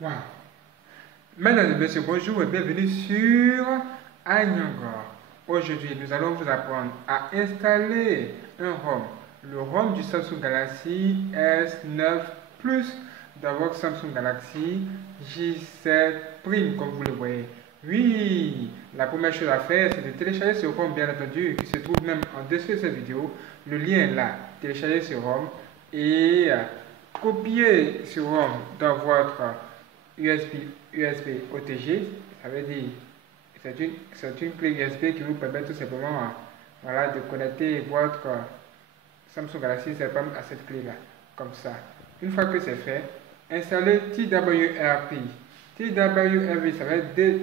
Wow. Mesdames et messieurs, bonjour et bienvenue sur Anyangor. Aujourd'hui, nous allons vous apprendre à installer un ROM, le ROM du Samsung Galaxy S9 Plus dans votre Samsung Galaxy J7 Prime, comme vous le voyez. Oui, la première chose à faire, c'est de télécharger ce ROM, bien entendu, qui se trouve même en dessous de cette vidéo. Le lien est là. Téléchargez ce ROM et copier ce ROM dans votre USB OTG, ça veut dire c'est une clé USB qui vous permet tout simplement de connecter votre Samsung Galaxy Z Fold à cette clé là, comme ça. Une fois que c'est fait, installez TWRP. TWRP, ça veut dire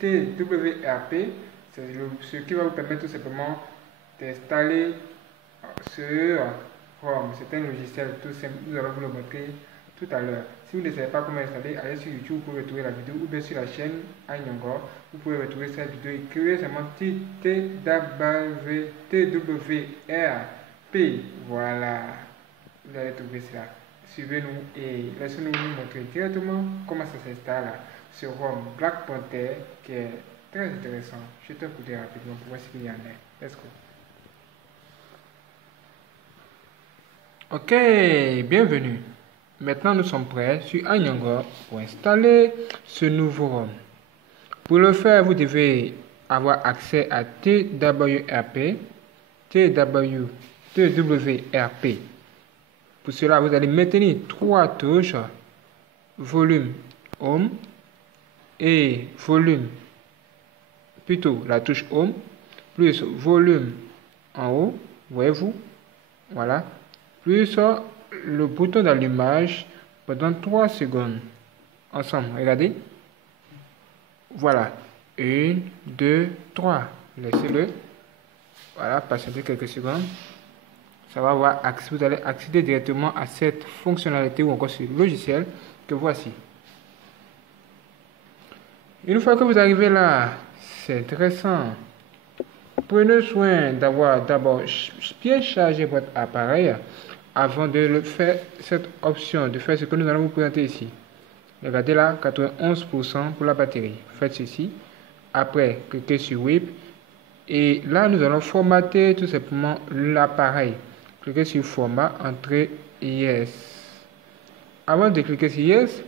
TWRP, c'est ce qui va vous permettre tout simplement d'installer ce ROM. C'est un logiciel tout simple, nous allons vous le montrer tout à l'heure. Si vous ne savez pas comment installer, allez sur YouTube, vous pouvez retrouver la vidéo, ou bien sur la chaîne Anyangor, vous pouvez retrouver cette vidéo. Écrivez seulement TWRP. Voilà, vous allez trouver cela. Suivez-nous et laissez-nous vous montrer directement comment ça s'installe sur ROM Black Panther, qui est très intéressant. Jetez un coup d'œil rapidement pour voir ce qu'il y en a. Let's go. Ok, bienvenue. Maintenant, nous sommes prêts sur Anyangor pour installer ce nouveau ROM. Pour le faire, vous devez avoir accès à TWRP. Pour cela, vous allez maintenir trois touches, volume Home et volume, plutôt la touche Home, plus volume en haut, voyez-vous, voilà, plus le bouton d'allumage pendant 3 secondes. Ensemble, regardez. Voilà. 1, 2, 3. Laissez-le. Voilà, patientez quelques secondes. Ça va avoir accès. Vous allez accéder directement à cette fonctionnalité ou encore ce logiciel que voici. Une fois que vous arrivez là, c'est intéressant. Prenez soin d'avoir d'abord bien chargé votre appareil avant de le faire, cette option, de faire ce que nous allons vous présenter ici. Regardez là, 91% pour la batterie. Faites ceci. Après, cliquez sur WIP. Et là, nous allons formater tout simplement l'appareil. Cliquez sur Format, Entrée, Yes. Avant de cliquer sur Yes,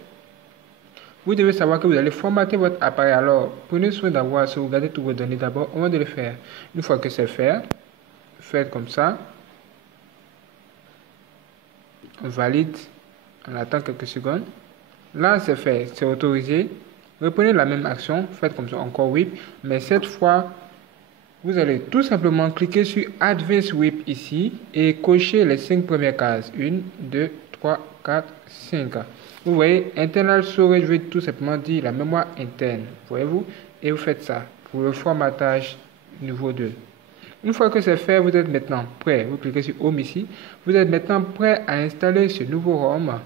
vous devez savoir que vous allez formater votre appareil. Alors, prenez soin d'avoir sauvegardé toutes vos données d'abord avant de le faire. Une fois que c'est fait, faites comme ça. On valide, on attend quelques secondes. Là, c'est fait, c'est autorisé. Reprenez la même action, faites comme ça, encore WIP. Mais cette fois, vous allez tout simplement cliquer sur Advanced WIP ici et cocher les 5 premières cases. 1, 2, 3, 4, 5. Vous voyez, Internal Storage, je vais tout simplement dire la mémoire interne. Voyez-vous? Et vous faites ça pour le formatage niveau 2. Une fois que c'est fait, vous êtes maintenant prêt. Vous cliquez sur Home ici. Vous êtes maintenant prêt à installer ce nouveau ROM.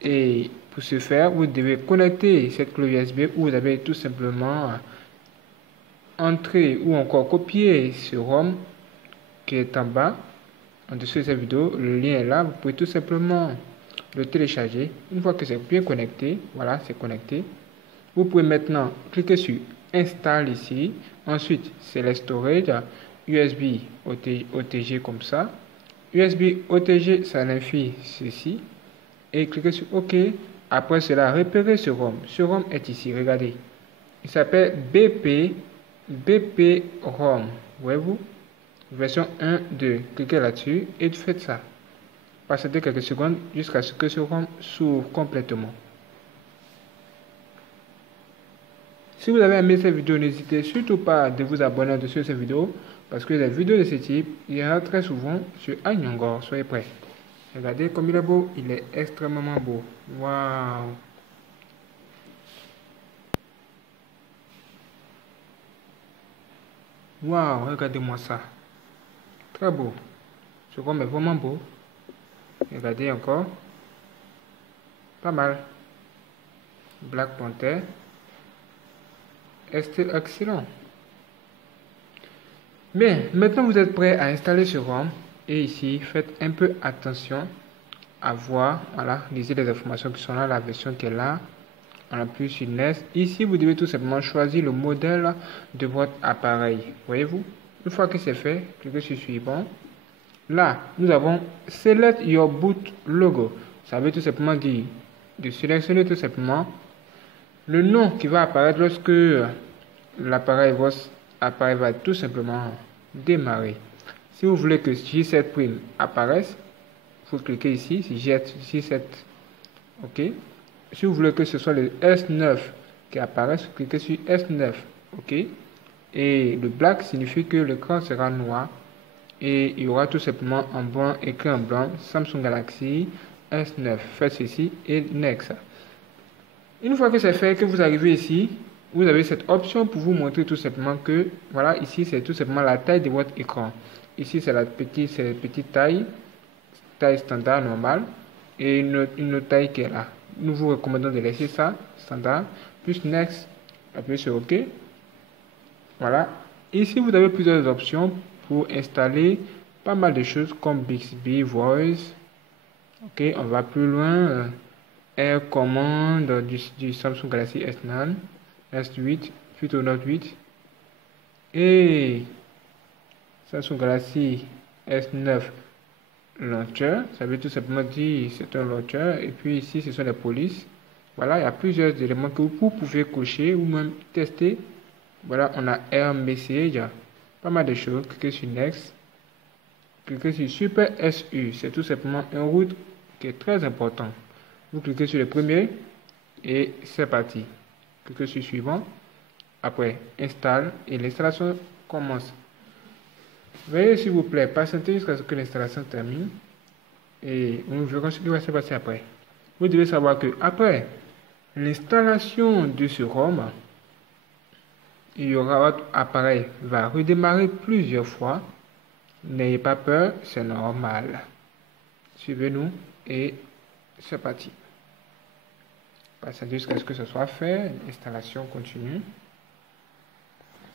Et pour ce faire, vous devez connecter cette clé USB ou vous avez tout simplement entrer ou encore copier ce ROM qui est en bas, en dessous de cette vidéo. Le lien est là. Vous pouvez tout simplement le télécharger. Une fois que c'est bien connecté, voilà, c'est connecté. Vous pouvez maintenant cliquer sur Install ici. Ensuite, c'est le storage. USB OTG comme ça. USB OTG, ça signifie ceci. Et cliquez sur OK. Après cela, repérez ce ROM. Ce ROM est ici, regardez. Il s'appelle BP ROM. Voyez-vous? Version 1.2. Cliquez là-dessus et faites ça. Patientez quelques secondes jusqu'à ce que ce ROM s'ouvre complètement. Si vous avez aimé cette vidéo, n'hésitez surtout pas de vous abonner à cette vidéo parce que les vidéos de ce type, il y en a très souvent sur Anyangor. Soyez prêts. Regardez comme il est beau, il est extrêmement beau. Waouh! Waouh, regardez-moi ça. Très beau. Ce ROM est vraiment beau. Regardez encore. Pas mal. Black Panther. Est excellent. Bien, maintenant vous êtes prêt à installer ce ROM. Et ici, faites un peu attention à voir, voilà, lisez les informations qui sont là, la version qui est là. On appuie sur Next. Ici, vous devez tout simplement choisir le modèle de votre appareil. Voyez-vous? Une fois que c'est fait, cliquez sur Suivant. Là, nous avons Select your boot logo. Ça veut tout simplement dire de sélectionner tout simplement le nom qui va apparaître lorsque l'appareil va tout simplement démarrer. Si vous voulez que J7 Prime apparaisse, vous cliquez ici, J7. OK. Si vous voulez que ce soit le S9 qui apparaisse, vous cliquez sur S9. OK. Et le black signifie que l'écran sera noir. Et il y aura tout simplement un blanc écrit en blanc Samsung Galaxy S9. Faites ceci et Next. Une fois que c'est fait, que vous arrivez ici, vous avez cette option pour vous montrer tout simplement que, voilà, ici c'est tout simplement la taille de votre écran. Ici c'est la petite taille standard normale et une autre taille qui est là. Nous vous recommandons de laisser ça standard, plus Next, appuyez sur OK. Voilà. Ici vous avez plusieurs options pour installer pas mal de choses comme Bixby Voice. OK, on va plus loin. Air Command du Samsung Galaxy S9, S8, plutôt Note 8. Et Samsung Galaxy S9 Launcher, ça veut tout simplement dire c'est un launcher. Et puis ici, ce sont les polices. Voilà, il y a plusieurs éléments que vous pouvez cocher ou même tester. Voilà, on a Air Message, pas mal de choses. Cliquez sur Next. Cliquez sur Super SU, c'est tout simplement un route qui est très important. Vous cliquez sur le premier et c'est parti. Cliquez sur Suivant. Après, Installe et l'installation commence. Veuillez s'il vous plaît patienter jusqu'à ce que l'installation termine. Et nous verrons ce qui va se passer après. Vous devez savoir que après l'installation de ce ROM, il y aura votre appareil va redémarrer plusieurs fois. N'ayez pas peur, c'est normal. Suivez-nous et c'est parti. Patientez jusqu'à ce que ce soit fait. L'installation continue.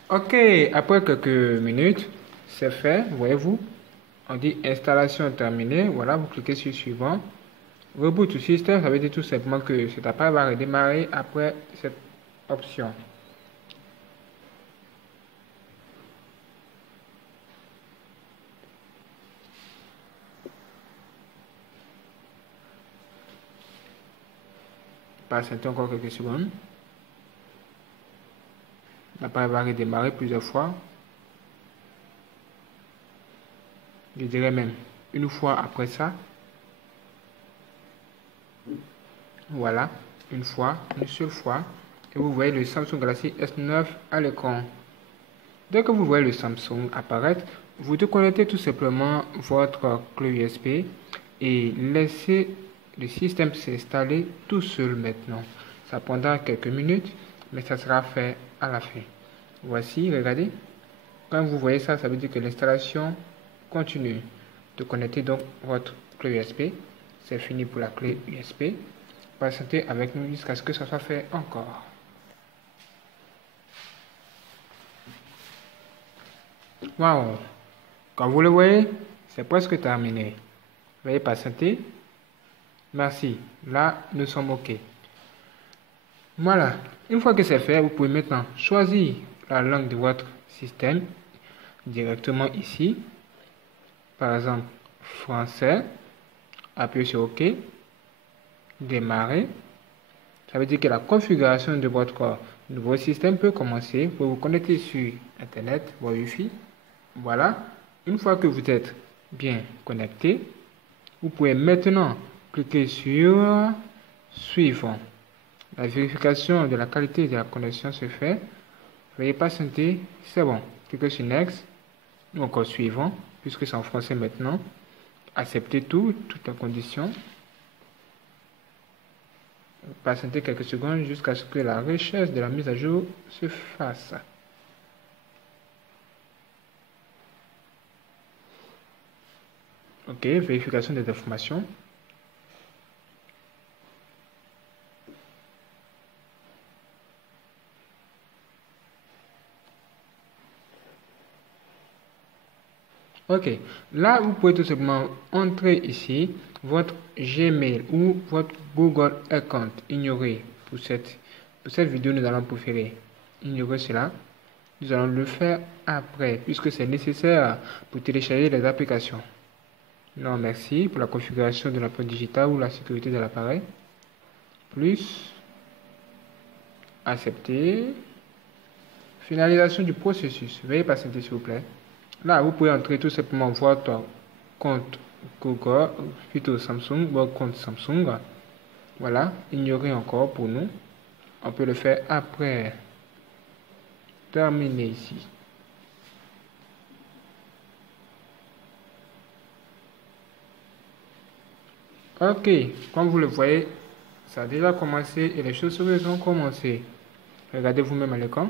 Ok, après quelques minutes, c'est fait. Voyez-vous, on dit installation terminée. Voilà, vous cliquez sur Suivant. Reboot system, ça veut dire tout simplement que cet appareil va redémarrer après cette option. Patientez encore quelques secondes. L'appareil va redémarrer plusieurs fois. Je dirais même une fois après ça. Voilà, une seule fois. Et vous voyez le Samsung Galaxy S9 à l'écran. Dès que vous voyez le Samsung apparaître, vous déconnectez tout simplement votre clé USB et laissez le système s'installer tout seul maintenant. Ça prendra quelques minutes, mais ça sera fait à la fin. Voici, regardez. Quand vous voyez ça, ça veut dire que l'installation continue. De connecter donc votre clé USB. C'est fini pour la clé USB. Patientez avec nous jusqu'à ce que ça soit fait encore. Waouh! Comme vous le voyez, c'est presque terminé. Veuillez patienter. Merci. Là, nous sommes OK. Voilà. Une fois que c'est fait, vous pouvez maintenant choisir la langue de votre système directement ici. Par exemple, français. Appuyez sur OK. Démarrer. Ça veut dire que la configuration de votre nouveau système peut commencer. Vous pouvez vous connecter sur Internet, votre Wi-Fi. Voilà. Une fois que vous êtes bien connecté, vous pouvez maintenant cliquer sur Suivant. La vérification de la qualité de la connexion se fait. Veuillez patienter. C'est bon. Cliquez sur Next. Ou encore Suivant, puisque c'est en français maintenant. Acceptez toutes les conditions. Patientez quelques secondes jusqu'à ce que la recherche de la mise à jour se fasse. OK, vérification des informations. OK, là vous pouvez tout simplement entrer ici votre Gmail ou votre Google Account. Ignorez pour cette vidéo, nous allons préférer ignorer cela. Nous allons le faire après, puisque c'est nécessaire pour télécharger les applications. Non, merci pour la configuration de l'empreinte digitale ou la sécurité de l'appareil. Plus, accepter. Finalisation du processus. Veuillez patienter s'il vous plaît. Là, vous pouvez entrer tout simplement votre compte Google, plutôt Samsung, votre compte Samsung. Voilà, ignorer encore pour nous. On peut le faire après. Terminer ici. Ok, comme vous le voyez, ça a déjà commencé et les choses ont commencé. Regardez vous-même à l'écran.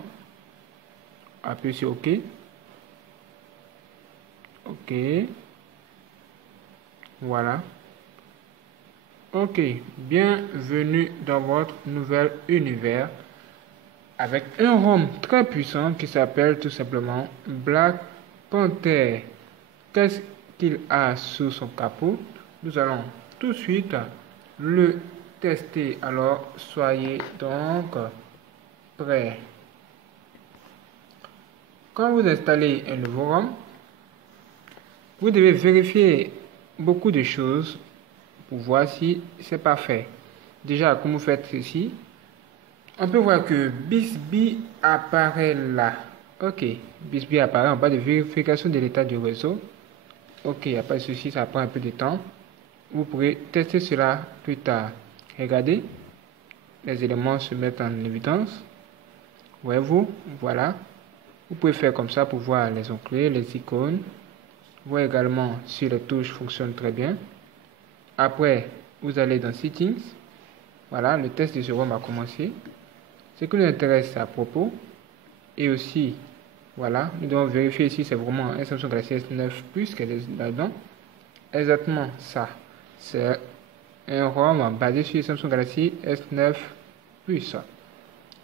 Appuyez sur OK. OK. Voilà. OK. Bienvenue dans votre nouvel univers avec un ROM très puissant qui s'appelle tout simplement Black Panther. Qu'est-ce qu'il a sous son capot? Nous allons tout de suite le tester. Alors, soyez donc prêts. Quand vous installez un nouveau ROM, vous devez vérifier beaucoup de choses pour voir si c'est parfait. Déjà, comme vous faites ceci, on peut voir que BISBY apparaît là. Ok, BISBY apparaît en bas de vérification de l'état du réseau. Ok, il n'y a pas de souci, ça prend un peu de temps. Vous pourrez tester cela plus tard. Regardez, les éléments se mettent en évidence. Voyez-vous, voilà. Vous pouvez faire comme ça pour voir les onglets, les icônes. Voir également si les touches fonctionnent très bien. Après, vous allez dans Settings. Voilà, le test de ce ROM a commencé. Ce qui nous intéresse à propos. Et aussi, voilà, nous devons vérifier si c'est vraiment un Samsung Galaxy S9 Plus qui est là-dedans. Exactement ça. C'est un ROM basé sur Samsung Galaxy S9 Plus.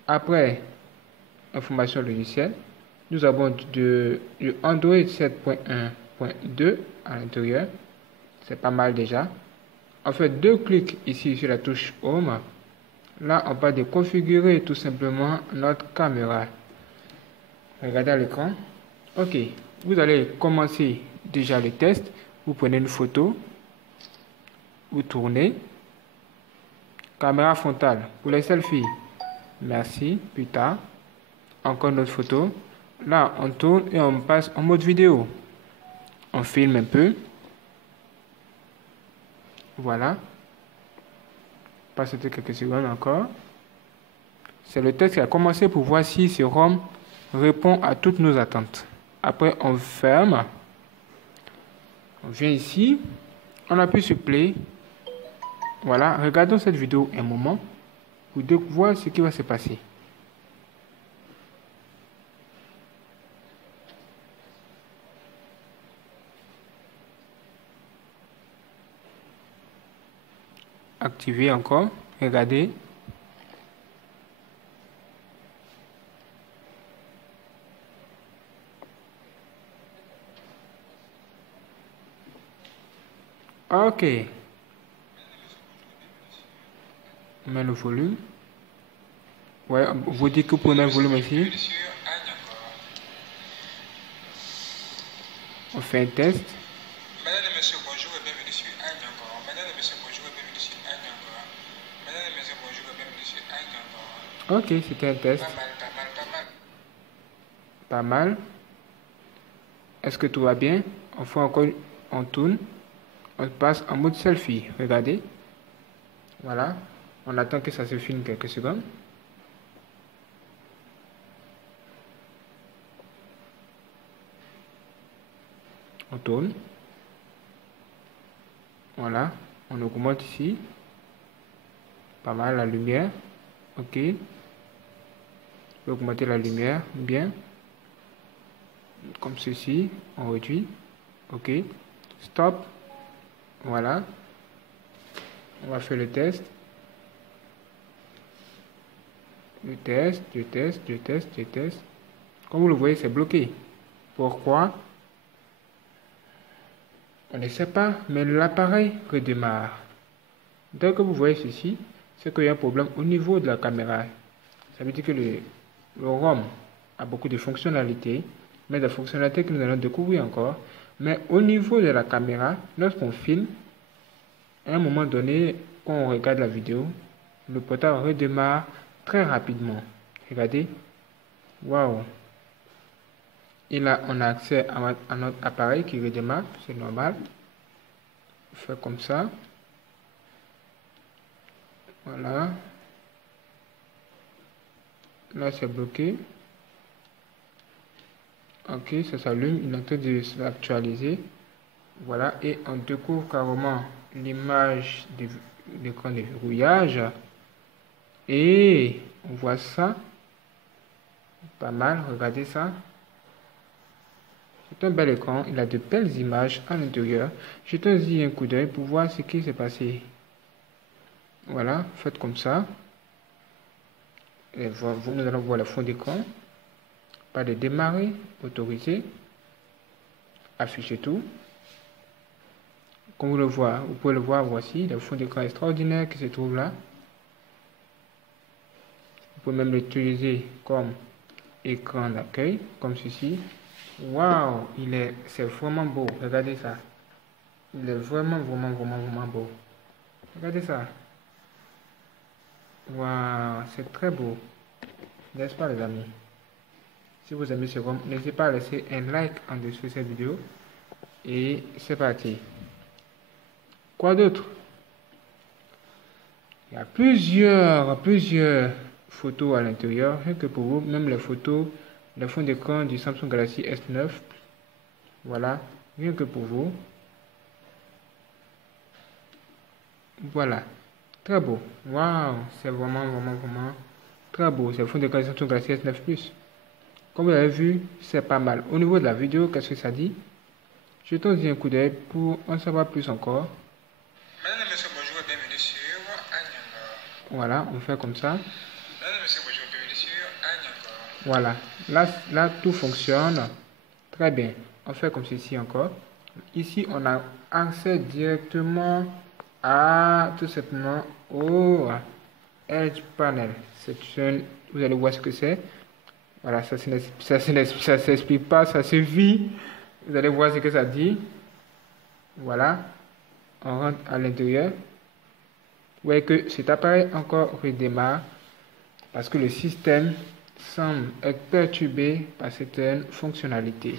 Après, information logicielle. Nous avons du Android 7.1.2 à l'intérieur. C'est pas mal déjà. On fait deux clics ici sur la touche Home. Là, on va de configurer tout simplement notre caméra. Regardez à l'écran. Ok, vous allez commencer déjà le test. Vous prenez une photo. Vous tournez. Caméra frontale pour les selfies. Merci, plus tard. Encore une autre photo. Là, on tourne et on passe en mode vidéo. On filme un peu. Voilà. Passez quelques secondes encore. C'est le test qui a commencé pour voir si ce ROM répond à toutes nos attentes. Après, on ferme. On vient ici. On appuie sur Play. Voilà. Regardons cette vidéo un moment pour voir ce qui va se passer. Activer encore, regardez. Ok. On met le volume. Ouais, vous dites que vous prenez un volume ici. On fait un test. Mesdames et messieurs, bonjour et bienvenue sur Agnangor. Mesdames et messieurs, bonjour et bienvenue sur Agnangor. Mesdames et messieurs, bonjour et bienvenue sur Agnangor. Ok, c'était un test. Pas mal. Est-ce que tout va bien? On fait encore, on tourne. On passe en mode selfie. Regardez. Voilà. On attend que ça se filme quelques secondes. On tourne. Voilà. On augmente ici. Pas mal la lumière. Ok. On peut augmenter la lumière. Bien. Comme ceci. On réduit. Ok. Stop. Voilà. On va faire le test. Je teste. Comme vous le voyez, c'est bloqué. Pourquoi? On ne sait pas, mais l'appareil redémarre. Dès que vous voyez ceci, c'est qu'il y a un problème au niveau de la caméra. Ça veut dire que le ROM a beaucoup de fonctionnalités, mais des fonctionnalités que nous allons découvrir encore. Mais au niveau de la caméra, lorsqu'on filme, à un moment donné, quand on regarde la vidéo, le portable redémarre très rapidement. Regardez. Waouh. Et là, on a accès à notre appareil qui redémarre. C'est normal. On fait comme ça. Voilà. Là, c'est bloqué. Ok, ça s'allume. Il est en train de s'actualiser. Voilà. Et on découvre carrément l'image de l'écran de verrouillage. Et on voit ça. Pas mal. Regardez ça. C'est un bel écran. Il a de belles images à l'intérieur. Jetons-y un coup d'œil pour voir ce qui s'est passé. Voilà. Faites comme ça. Et nous allons voir le fond d'écran. Pas de démarrer, autoriser, afficher tout. Comme vous pouvez le voir, voici le fond d'écran extraordinaire qui se trouve là. Vous pouvez même l'utiliser comme écran d'accueil, comme ceci. Waouh, c'est vraiment beau. Regardez ça. Il est vraiment beau. Regardez ça. Waouh, c'est très beau. N'est-ce pas les amis? Si vous aimez ce ROM, n'hésitez pas à laisser un like en dessous de cette vidéo. Et c'est parti. Quoi d'autre? Il y a plusieurs photos à l'intérieur. Rien que pour vous, même les photos, le fond d'écran du Samsung Galaxy S9. Voilà, rien que pour vous. Voilà, très beau. Waouh, c'est vraiment très beau. C'est le fond d'écran du Samsung Galaxy S9 Plus. Comme vous l'avez vu, c'est pas mal. Au niveau de la vidéo, qu'est-ce que ça dit? Jetons-y un coup d'œil pour en savoir plus encore. Mesdames et messieurs, bonjour et bienvenue sur Agnankor. Voilà, on fait comme ça. Mesdames et messieurs, bonjour et bienvenue sur Agnankor. Voilà, là tout fonctionne très bien. On fait comme ceci encore. Ici, on a accès directement à tout simplement au Edge Panel. Vous allez voir ce que c'est. Voilà, ça s'explique pas, ça se vit. Vous allez voir ce que ça dit. Voilà, on rentre à l'intérieur. Vous voyez que cet appareil encore redémarre parce que le système semble être perturbé par certaines fonctionnalités.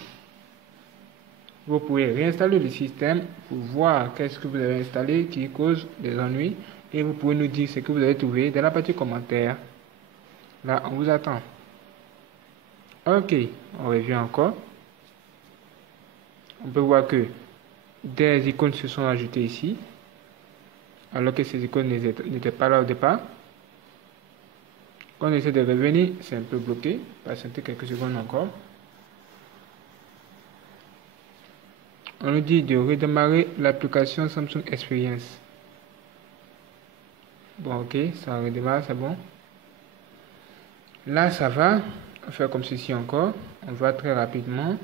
Vous pouvez réinstaller le système pour voir qu'est-ce que vous avez installé qui cause des ennuis et vous pouvez nous dire ce que vous avez trouvé dans la partie commentaire. Là, on vous attend. Ok, on revient encore. On peut voir que des icônes se sont ajoutées ici, alors que ces icônes n'étaient pas là au départ. Quand on essaie de revenir, c'est un peu bloqué. Patientez quelques secondes encore. On nous dit de redémarrer l'application Samsung Experience. Bon, ok, ça redémarre, c'est bon. Là, ça va. On fait comme ceci encore. On va très rapidement.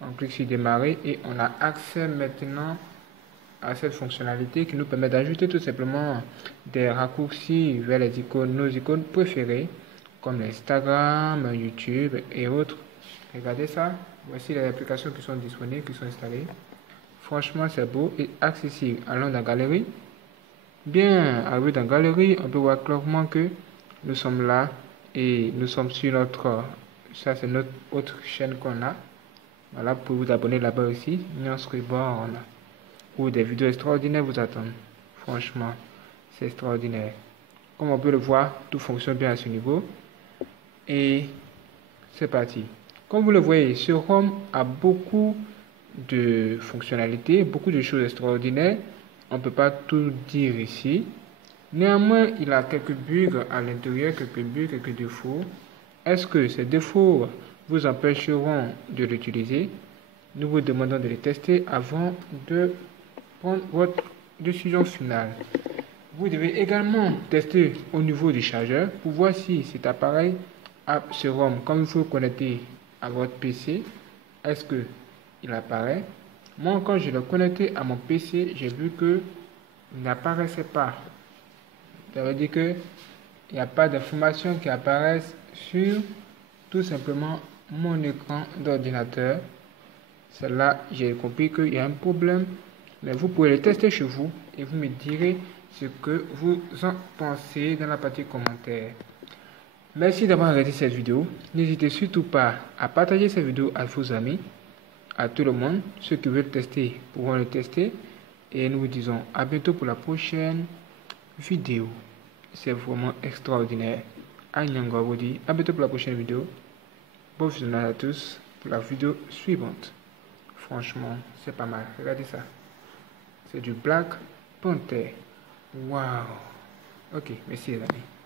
On clique sur démarrer et on a accès maintenant à cette fonctionnalité qui nous permet d'ajouter tout simplement des raccourcis vers les icônes, nos icônes préférées, comme Instagram, YouTube et autres. Regardez ça. Voici les applications qui sont disponibles, qui sont installées. Franchement, c'est beau et accessible. Allons dans Galerie. Bien, arrivé dans Galerie, on peut voir clairement que nous sommes là et nous sommes sur notre... Ça, c'est notre autre chaîne qu'on a. Voilà, vous pouvez vous abonner là-bas aussi. Nuance Reborn, où des vidéos extraordinaires vous attendent. Franchement, c'est extraordinaire. Comme on peut le voir, tout fonctionne bien à ce niveau. Et c'est parti. Comme vous le voyez, ce ROM a beaucoup de fonctionnalités, beaucoup de choses extraordinaires. On ne peut pas tout dire ici. Néanmoins, il a quelques bugs à l'intérieur, quelques bugs, quelques défauts. Est-ce que ces défauts vous empêcheront de l'utiliser? Nous vous demandons de les tester avant de prendre votre décision finale. Vous devez également tester au niveau du chargeur pour voir si cet appareil a ce ROM. Quand vous le connectez à votre PC, est-ce que il apparaît? Moi, quand je l'ai connecté à mon PC, j'ai vu que il n'apparaissait pas. Ça veut dire que il n'y a pas d'informations qui apparaissent sur tout simplement mon écran d'ordinateur. Celle-là, j'ai compris qu'il y a un problème, mais vous pouvez le tester chez vous et vous me direz ce que vous en pensez dans la partie commentaires. Merci d'avoir regardé cette vidéo. N'hésitez surtout pas à partager cette vidéo à vos amis, à tout le monde. Ceux qui veulent tester pourront le tester. Et nous vous disons à bientôt pour la prochaine vidéo. C'est vraiment extraordinaire. Anyangor vous dit à bientôt pour la prochaine vidéo. Bon visionnage à tous pour la vidéo suivante. Franchement, c'est pas mal. Regardez ça. C'est du Black Panther. Waouh. Ok, merci les amis.